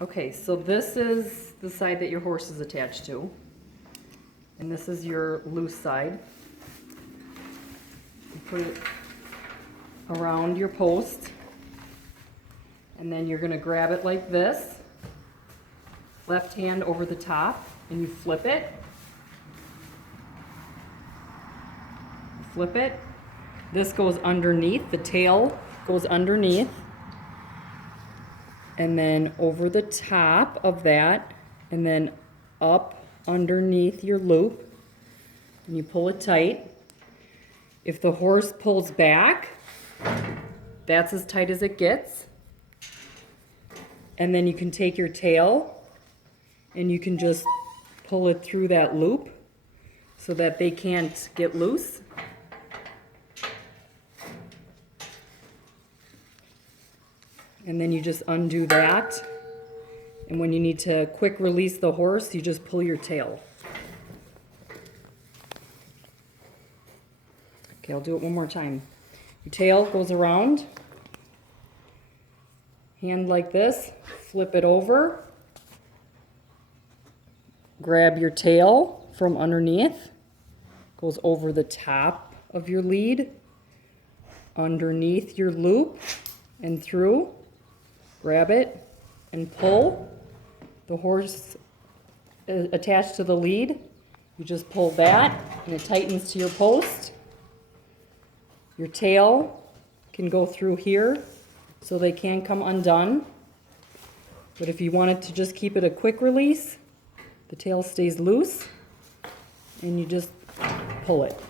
Okay, so this is the side that your horse is attached to. And this is your loose side. You put it around your post. And then you're going to grab it like this. Left hand over the top, and you flip it. Flip it. This goes underneath, the tail goes underneath. And then over the top of that, and then up underneath your loop. And you pull it tight. If the horse pulls back, that's as tight as it gets. And then you can take your tail and you can just pull it through that loop so that they can't get loose. And then you just undo that. And when you need to quick release the horse, you just pull your tail. Okay, I'll do it one more time. Your tail goes around. Hand like this, flip it over. Grab your tail from underneath. Goes over the top of your lead. Underneath your loop and through. Grab it and pull. The horse is attached to the lead. You just pull that and it tightens to your post. Your tail can go through here so they can come undone. But if you wanted to just keep it a quick release, the tail stays loose and you just pull it.